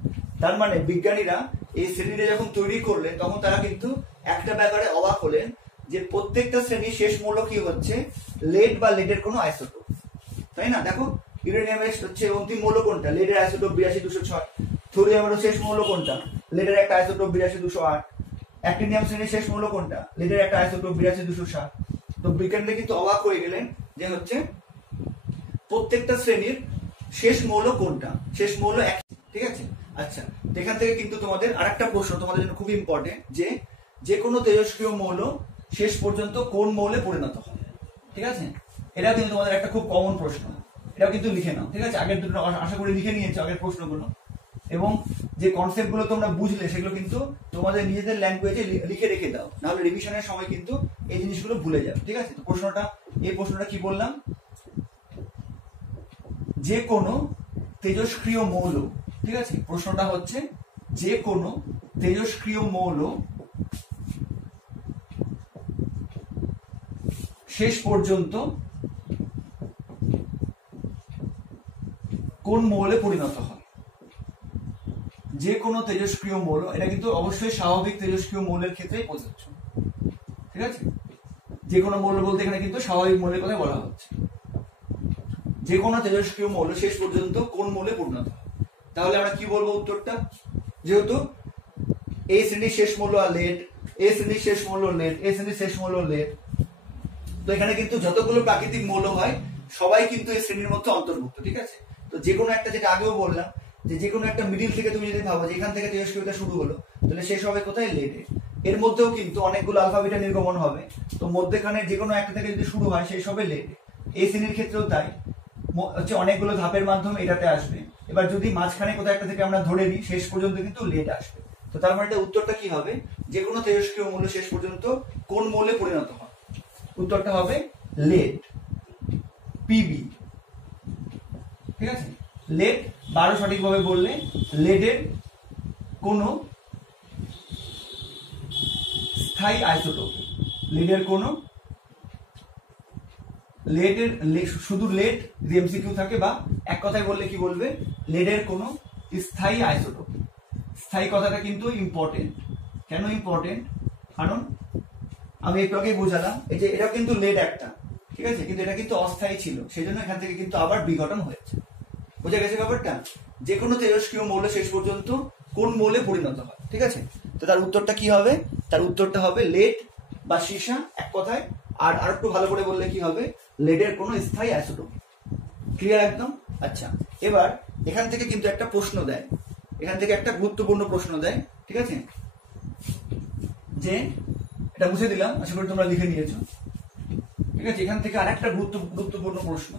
তার মানে বিজ্ঞানীরা এই শ্রেণীটা যখন তৈরি করলেন, তখন তারা কিন্তু একটা ব্যাপারে অবাক হলেন, যে প্রত্যেকটা শ্রেণীর শেষ মৌল কি হচ্ছে, লেড বা লেডের কোনো আইসোটোপ, তাই না। দেখো ইউরেনিয়ামের হচ্ছে অন্তিম মৌল কোনটা, লেডের আইসোটোপ 82,206। থোরিয়ামের শেষ মৌল কোনটা, লেডের একটা আইসোটোপ 82,208। অ্যাক্টিনিয়াম শ্রেণীর শেষ মৌল কোনটা, লেডের একটা আইসোটোপ 82,207। তো বিজ্ঞানীরা কিন্তু অবাক হয়ে গেলেন যে হচ্ছে প্রত্যেকটা শ্রেণীর শেষ মৌল কোনটা, শেষ মৌল এক, ঠিক আছে। আচ্ছা, এখান থেকে কিন্তু তোমাদের আরেকটা প্রশ্ন তোমাদের জন্য খুব ইম্পর্টেন্ট, যে কোনো তেজস্ক্রিয় মৌল শেষ পর্যন্ত কোন মৌলে পরিণত হয়, ঠিক আছে। এটা কিন্তু তোমাদের একটা খুব কমন প্রশ্ন, এটাও কিন্তু লিখে নাও, ঠিক আছে। আগের দুটো আশা করি লিখে নিয়েছো, আগের প্রশ্নগুলো, এবং যে কনসেপ্ট গুলো তোমরা বুঝলে সেগুলো কিন্তু তোমাদের নিজেদের ল্যাঙ্গুয়েজে লিখে রেখে দাও, নাহলে রিভিশনের সময় কিন্তু এই জিনিসগুলো ভুলে যাবে, ঠিক আছে। তো এই প্রশ্নটা কি বললাম, যে কোনো তেজস্ক্রিয় মৌল, ঠিক আছে, প্রশ্নটা হচ্ছে যে কোনো তেজস্ক্রিয় মৌল শেষ পর্যন্ত কোন মৌলে পরিণত হয়। যে কোনো তেজস্ক্রিয় মৌল, এটা কিন্তু অবশ্যই স্বাভাবিক তেজস্ক্রিয় মৌলের ক্ষেত্রেই প্রযোজ্য, ঠিক আছে। যে কোনো মৌল বলতে এখানে কিন্তু স্বাভাবিক মৌলের কথা বলা হচ্ছে। যে কোনো তেজস্ক্রিয় মৌল শেষ পর্যন্ত কোন মৌলে পরিণত হয়, তাহলে আমরা কি বলবো উত্তরটা, যেহেতু এই শ্রেণীর শেষ মৌল আর লেড, এই শ্রেণীর শেষ মৌল লেড, এই শ্রেণীর শেষ মৌল লেড, তো এখানে কিন্তু যতগুলো প্রাকৃতিক মৌল হয় সবাই কিন্তু এই শ্রেণীর মধ্যে অন্তর্ভুক্ত, ঠিক আছে। তো যে কোনো একটা, যেটা আগেও বললাম, যে কোনো একটা মিডিল থেকে তুমি যদি ভাবো যে এখান থেকে তেজস্ক্রিয়তা শুরু হলো, তাহলে শেষ হবে কোথায়, লেডে। এর মধ্যেও কিন্তু অনেকগুলো আলফা বিটা নির্গমন হবে, তো মধ্যখানে যে কোনো একটা থেকে যদি শুরু হয় শেষ হবে লেডে। এই শ্রেণীর ক্ষেত্রেও তাই, হচ্ছে অনেকগুলো ধাপের মাধ্যমে এটাতে আসবে। এবার যদি মাঝখানে কোথাও একটা থেকে আমরা ধরে নিই, শেষ পর্যন্ত কিন্তু লেড আসবে। তো তার মানে উত্তরটা কি হবে, যে কোনো তেজস্ক্রিয় মৌল শেষ পর্যন্ত কোন মৌলে পরিণত হয়, উত্তরটা হবে লেড, পিবি, ঠিক আছে। লেড 12 সঠিকভাবে বললে লেডের কোন স্থায়ী আইসোটোপ, লেডের কোনো শুধু লেড যদি এমসিকিউ থাকে, বা এক কথায় বললে কি বলবে, লেডের কোনো স্থায়ী আইসোটোপ। স্থায়ী কথাটা কিন্তু ইম্পর্টেন্ট। কেন ইম্পর্টেন্ট? কারণ আমি একটু আগে বোঝালাম এই যে এটা কিন্তু লেড একটা, ঠিক আছে, কিন্তু এটা কিন্তু অস্থায়ী ছিল, সেই জন্য এখান থেকে কিন্তু আবার বিঘটন হয়েছে। বোঝা গেছে ব্যাপারটা? যে কোনো তেজস্ক্রিয় মৌল শেষ পর্যন্ত কোন মৌলে পরিণত হয়, ঠিক আছে। তো তার উত্তরটা কি হবে? তার উত্তরটা হবে লেড বা সীসা, এক কথায়। আর একটু ভালো করে বললে কি হবে, লেডের কোনো স্থায়ী আইসোটোপ। ক্লিয়ার একদম? আচ্ছা, এবার এখান থেকে কিন্তু একটা প্রশ্ন দেয়, এখান থেকে একটা গুরুত্বপূর্ণ প্রশ্ন দেয়, ঠিক আছে, যে এটা মুছে দিলাম, আশা করি তোমরা লিখে নিয়েছো, ঠিক আছে। এখান থেকে আর একটা গুরুত্বপূর্ণ প্রশ্ন,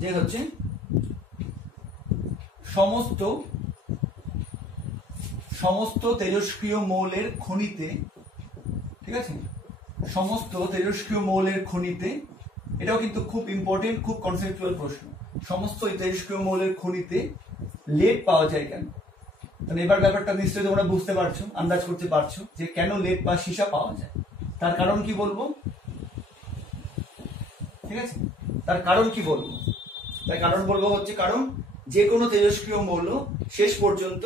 যে হচ্ছে সমস্ত তেজস্ক্রিয় মৌলের খনিতে, ঠিক আছে, সমস্ত তেজস্ক্রিয় মৌলের খনিতে, এটাও কিন্তু খুব ইম্পর্টেন্ট, খুব কনসেপচুয়াল প্রশ্ন, সমস্ত তেজস্ক্রিয় মৌলের খনিতে লেড পাওয়া যায় কেন? মানে এবার ব্যাপারটা নিশ্চয়ই তোমরা বুঝতে পারছো, আন্দাজ করতে পারছো যে কেন লেড বা সীসা পাওয়া যায়। তার কারণ কি বলবো, ঠিক আছে, তার কারণ কি বলবো? তার কারণ বলবো হচ্ছে, কারণ যে কোনো তেজস্ক্রিয় মৌল শেষ পর্যন্ত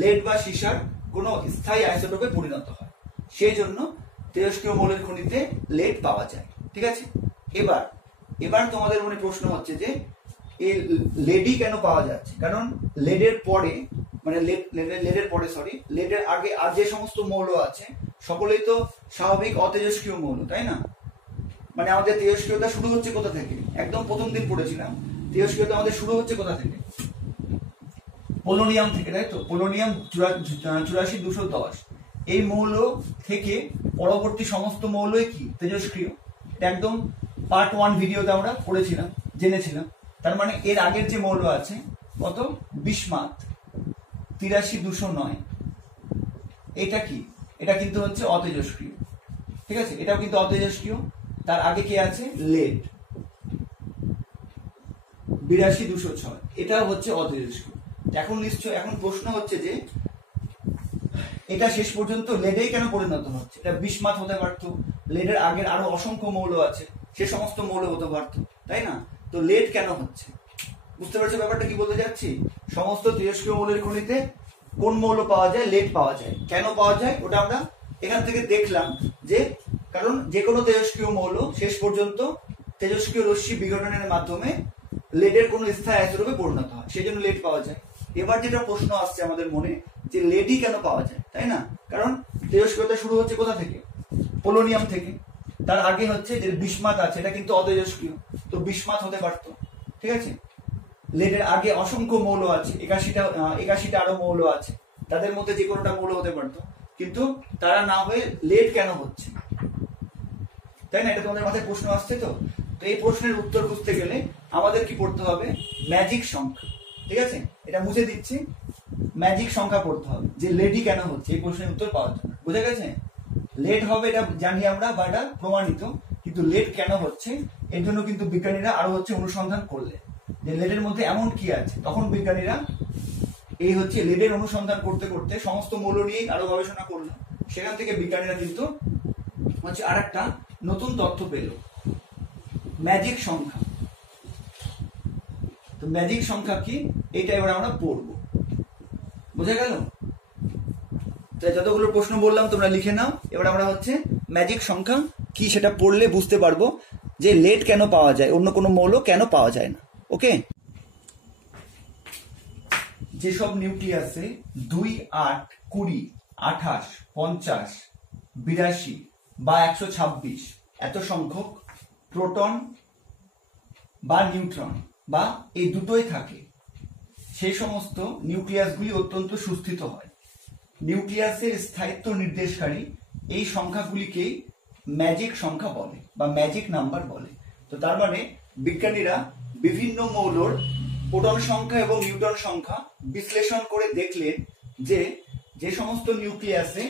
লেড বা সীসার কোনো স্থায়ী আইসোটোপে পরিণত হয়, সেই জন্য তেজস্ক্রিয় মৌলের খনিতে লেড পাওয়া যায়, ঠিক আছে। এবার তোমাদের মনে প্রশ্ন হচ্ছে যে এই লেডই কেন পাওয়া যাচ্ছে? কারণ লেডের পরে, মানে লেডের আগে আর যে সমস্ত মৌল আছে সকলেই তো স্বাভাবিক অতেজস্ক্রিয় মৌল, তাই না? মানে আমাদের তেজস্ক্রিয়তা শুরু হচ্ছে কোথা থেকে? একদম প্রথম দিন পড়েছিলাম, তেজস্ক্রিয়তা আমাদের শুরু হচ্ছে কোথা থেকে? পোলোনিয়াম থেকে, তাই তো? পোলোনিয়াম 84-210, এই মৌল থেকে পরবর্তী সমস্ত মৌলই কি তেজস্ক্রিয়। একদম পার্ট 1 ভিডিওতে আমরা পড়েছিলাম, জেনেছিলাম। তার মানে এর আগের যে মৌল আছে কত, বিসমাথ 83-209, এটা কি? এটা কিন্তু হচ্ছে অতেজস্ক্রিয়, ঠিক আছে, এটাও কিন্তু অতেজস্ক্রিয়। তার আগে কি আছে? লেড 82-206, এটাও হচ্ছে অতেজস্ক্রিয়। এখন প্রশ্ন হচ্ছে যে এটা শেষ পর্যন্ত লেডেই কেন পরিণত হচ্ছে? এটা বিসমাথ হতে পারত, লেডের আগের আরো অসংখ্য মৌল আছে, সে সমস্ত মৌল হতে পারত, তাই না? তো লেড কেন হচ্ছে? বুঝতে পারছো ব্যাপারটা কি বলতে যাচ্ছি? সমস্ত তেজস্ক্রিয় মৌলের খনিতে কোন মৌল পাওয়া যায়? লেড পাওয়া যায়। কেন পাওয়া যায় ওটা আমরা এখান থেকে দেখলাম, যে কারণ যে কোনো তেজস্ক্রিয় মৌল শেষ পর্যন্ত তেজস্ক্রিয় রশ্মি বিঘটনের মাধ্যমে লেডের কোনো স্থায়ী আইসোটোপে পরিণত হয়, সেই জন্য লেড পাওয়া যায়। এবার যেটা প্রশ্ন আসছে আমাদের মনে, যে লেডই কেন পাওয়া যায়, তাই না? কারণ তেজস্ক্রিয়তা শুরু হচ্ছে কোথা থেকে? পোলোনিয়াম থেকে। তার আগে হচ্ছে যে বিসমাথ আছে, এটা কিন্তু অতেজস্ক্রিয়, তো বিসমাথ হতে পারত, ঠিক আছে। লেডের আগে অসংখ্য মৌল আছে, 81টা আরো মৌল আছে, তাদের মধ্যে যে কোনোটা মৌল হতে পারতো, কিন্তু তারা না হয়ে লেড কেন হচ্ছে, তাই না? এটা তোমাদের মাথায় প্রশ্ন আসছে তো? তো এই প্রশ্নের উত্তর বুঝতে গেলে আমাদের কি পড়তে হবে? ম্যাজিক সংখ্যা, ঠিক আছে। এটা মুছে দিচ্ছি, ম্যাজিক সংখ্যা পড়তে হবে, যে লেডই কেন হচ্ছে এই প্রশ্নের উত্তর পাওয়ার জন্য। বুঝে গেছে? লেড হবে এটা জানি আমরা, বা এটা প্রমাণিত, কিন্তু লেড কেন হচ্ছে এর জন্য কিন্তু বিজ্ঞানীরা আরো হচ্ছে অনুসন্ধান করলে, যে লেডের মধ্যে এমন কি আছে। তখন বিজ্ঞানীরা এই হচ্ছে লেডের অনুসন্ধান করতে করতে সমস্ত মৌল নিয়ে আরো গবেষণা করলো, সেখান থেকে বিজ্ঞানীরা কিন্তু হচ্ছে আর একটা নতুন তথ্য পেল, ম্যাজিক সংখ্যা। তো ম্যাজিক সংখ্যা কি, এটা এবার আমরা পড়বো। বোঝা গেল? যতগুলো প্রশ্ন বললাম তোমরা লিখে নাও। এবার আমরা হচ্ছে ম্যাজিক সংখ্যা কি সেটা পড়লে বুঝতে পারবো যে লেড কেন পাওয়া যায়, অন্য কোনো মৌল কেন পাওয়া যায় না। ওকে, যেসব নিউক্লিয়াসে 2, 8, 20, 28, 50, 82 বা 126 এত সংখ্যক প্রোটন বা নিউট্রন বা এই দুটোই থাকে, সেই সমস্ত নিউক্লিয়াসগুলি অত্যন্ত সুস্থিত হয়। নিউক্লিয়াসের স্থায়িত্ব নির্দেশকারী এই সংখ্যাগুলিকেই ম্যাজিক সংখ্যা বলে বা ম্যাজিক নাম্বার বলে। তো তার মানে বিজ্ঞানীরা বিভিন্ন মৌলর প্রোটন সংখ্যা এবং নিউট্রন সংখ্যা বিশ্লেষণ করে দেখলেন যে যে সমস্ত নিউক্লিয়াসে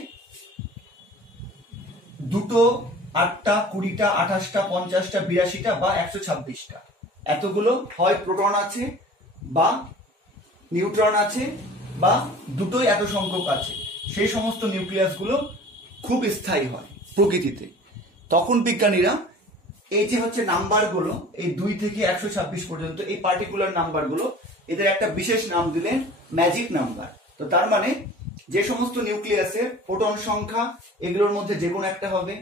2, 8টা, 20টা, 28টা, 50টা, 82টা বা 126টা এতগুলো হয় প্রোটন আছে বা নিউট্রন আছে বা দুটোই এত সংখ্যক আছে, সেই সমস্ত নিউক্লিয়াসগুলো খুব স্থায়ী হয় প্রকৃতিতে, তখন বিজ্ঞানীরা এই যে হচ্ছে নাম্বারগুলো, এই 2 থেকে 126 পর্যন্ত এই পার্টিকুলার নাম্বারগুলো, এদের একটা বিশেষ নাম দিলেন ম্যাজিক নাম্বার। তো তার মানে যে সমস্ত নিউক্লিয়াসের প্রোটন সংখ্যা এগুলোর মধ্যে যে কোনো একটা হবে,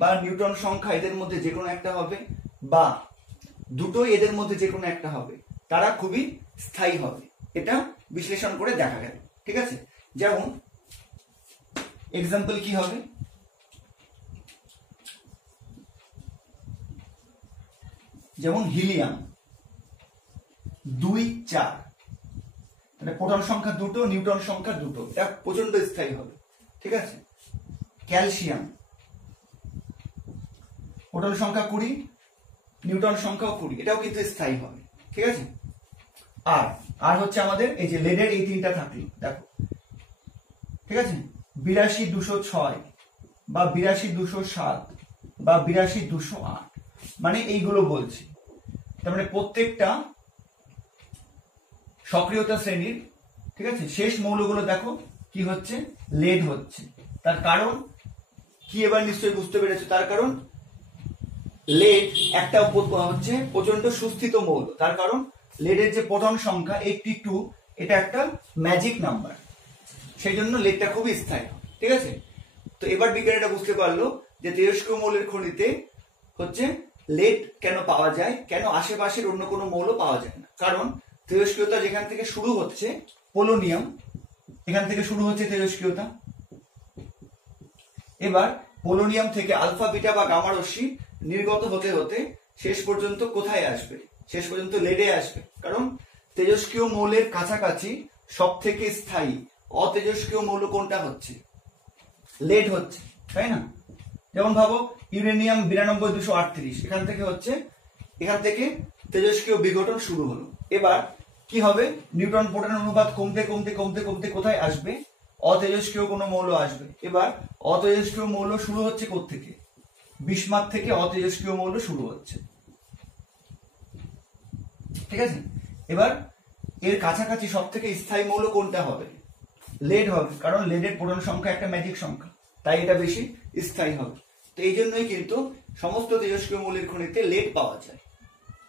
বা নিউট্রন সংখ্যা এদের মধ্যে যে কোনো একটা হবে, বা দুটোই এদের মধ্যে যে কোনো একটা হবে, তারা খুবই স্থায়ী হবে। এটা বিশ্লেষণ করে দেখা গেল। ঠিক আছে, যেমন এক্সাম্পল কি হবে, যেমন হিলিয়াম 2 4, মানে প্রোটন সংখ্যা 2, নিউট্রন সংখ্যা 2, এটা প্রচন্ড স্থায়ী হবে। ঠিক আছে, ক্যালসিয়াম প্রোটন সংখ্যা 20, নিউট্রন সংখ্যাও 20, এটাও কিন্তু স্থায়ী হবে। ঠিক আছে, আর হচ্ছে আমাদের এই যে লেডের এই 3টা থাকলো, দেখো। ঠিক আছে, 82 206 বা 82 207 বা 82 208, মানে এইগুলো বলছি। তার মানে প্রত্যেকটা সক্রিয়তা শ্রেণীর, ঠিক আছে, শেষ মৌলগুলো দেখো কি হচ্ছে, লেড হচ্ছে। তার কারণ কি এবার নিশ্চয়ই বুঝতে পেরেছো। তার কারণ লেড একটা হচ্ছে প্রচন্ড সুস্থিত মৌল, তার কারণ লেডের যে প্রোটন সংখ্যা 82, এটা একটা ম্যাজিক নাম্বার, সেই জন্য লেডটা খুবই স্থায়ী। ঠিক আছে, তো এবার বিজ্ঞানীরা বুঝতে পারলো যে তেজস্ক্রিয় মৌলের খনিতে হচ্ছে লেড কেন পাওয়া যায়, কেন আশেপাশের অন্য কোনো মৌল পাওয়া যায় না। কারণ তেজস্ক্রিয়তা যেখান থেকে শুরু হচ্ছে, পোলোনিয়াম, এখান থেকে শুরু হচ্ছে তেজস্ক্রিয়তা। এবার পোলোনিয়াম থেকে আলফা বিটা বা গামা রশ্মি নির্গত হতে হতে শেষ পর্যন্ত কোথায় আসবে, শেষ পর্যন্ত লেডে আসবে। কারণ তেজস্ক্রিয় মৌলের কাছাকাছি সব থেকে স্থায়ী অতেজস্ক্রিয় মৌল কোনটা হচ্ছে, লেড হচ্ছে, তাই না। যেমন ভাবো ইউরেনিয়াম 92 238, এখান থেকে তেজস্ক্রিয় বিঘটন শুরু হলো। এবার কি হবে, নিউট্রন প্রোটন অনুপাত কমতে কমতে কমতে কমতে কোথায় আসবে, অতেজস্ক্রিয় কোনো মৌল আসবে। এবার অতেজস্ক্রিয় মৌল শুরু হচ্ছে কোত্থেকে, বিসমাথ থেকে অতেজস্ক্রিয় মৌল শুরু হচ্ছে। ঠিক আছে, এবার এর কাছাকাছি সব থেকে স্থায়ী মৌল কোনটা হবে, লেড হবে। কারণ লেডের প্রোটন সংখ্যা একটা ম্যাজিক সংখ্যা, তাই এটা বেশি স্থায়ী হবে। তো এই জন্যই কিন্তু সমস্ত তেজস্ক্রিয় মৌলের খনিতে লেড পাওয়া যায়,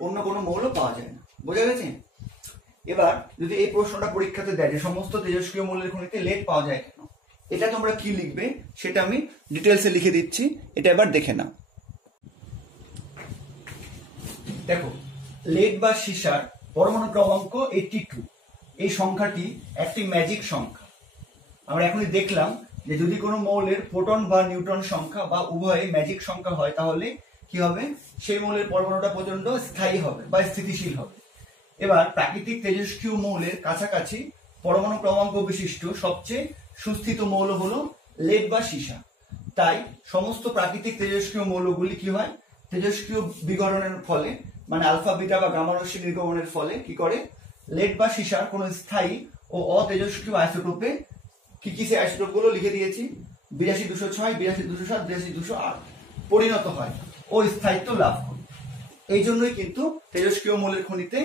অন্য কোনো মৌল পাওয়া যায় না। বোঝা গেছে। এবার যদি এই প্রশ্নটা পরীক্ষাতে দেয় যে সমস্ত তেজস্ক্রিয় মৌলের খনিতে লেড পাওয়া যায় কেন, এটা তোমরা কি লিখবে সেটা আমি ডিটেলসে লিখে দিচ্ছি, এটা এবার দেখে নাও। দেখো, লেড বা সীসার পরমাণু ক্রমাঙ্ক 82, এই সংখ্যাটি একটি ম্যাজিক সংখ্যা। আমরা এখনই দেখলাম যে যদি কোনো মৌলের প্রোটন বা নিউট্রন সংখ্যা বা উভয়ে ম্যাজিক সংখ্যা হয়, তাহলে কি হবে, সেই মৌলের পরমাণুটা প্রচন্ড স্থায়ী হবে বা স্থিতিশীল হবে। এবার প্রাকৃতিক তেজস্ক্রিয় মৌলের কাছাকাছি পরমাণু ক্রমাঙ্ক বিশিষ্ট সবচেয়ে সুস্থিত মৌল হলো লেড বা সীসা। তাই সমস্ত প্রাকৃতিক তেজস্ক্রিয় মৌলগুলি কি হয়, তেজস্ক্রিয় বিঘটনের ফলে, মানে আলফা বিটা বা গামা রশ্মি নির্গমনের ফলে কি করে, লেড বা সীসার কোন স্থায়ী ও অতেজস্ক্রিয় আইসোটোপে, কি কি সে আইসোটোপ গুলো লিখে দিয়েছি, 82 206 82 207 82 208 পরিণত হয় ও স্থায়িত্ব লাভ করে। এই জন্যই কিন্তু তেজস্ক্রিয় মৌলের খনিতে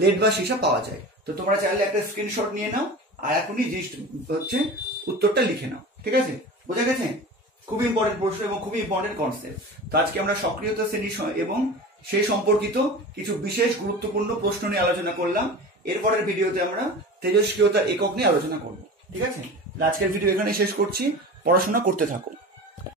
লেড বা সীসা পাওয়া যায়। তো তোমরা চাইলে একটা স্ক্রিনশট নিয়ে নাও আর এখনই হচ্ছে উত্তরটা লিখে নাও। ঠিক আছে, বোঝা গেছে। খুব ইম্পর্টেন্ট প্রশ্ন এবং খুবই ইম্পর্টেন্ট কনসেপ্ট। তো আজকে আমরা সক্রিয়তা শ্রেণী এবং সেই সম্পর্কিত কিছু বিশেষ গুরুত্বপূর্ণ প্রশ্ন নিয়ে আলোচনা করলাম। এরপরের ভিডিওতে আমরা তেজস্ক্রিয়তার একক নিয়ে আলোচনা করব। ঠিক আছে, আজকের ভিডিও এখানে শেষ করছি, পড়াশোনা করতে থাকো।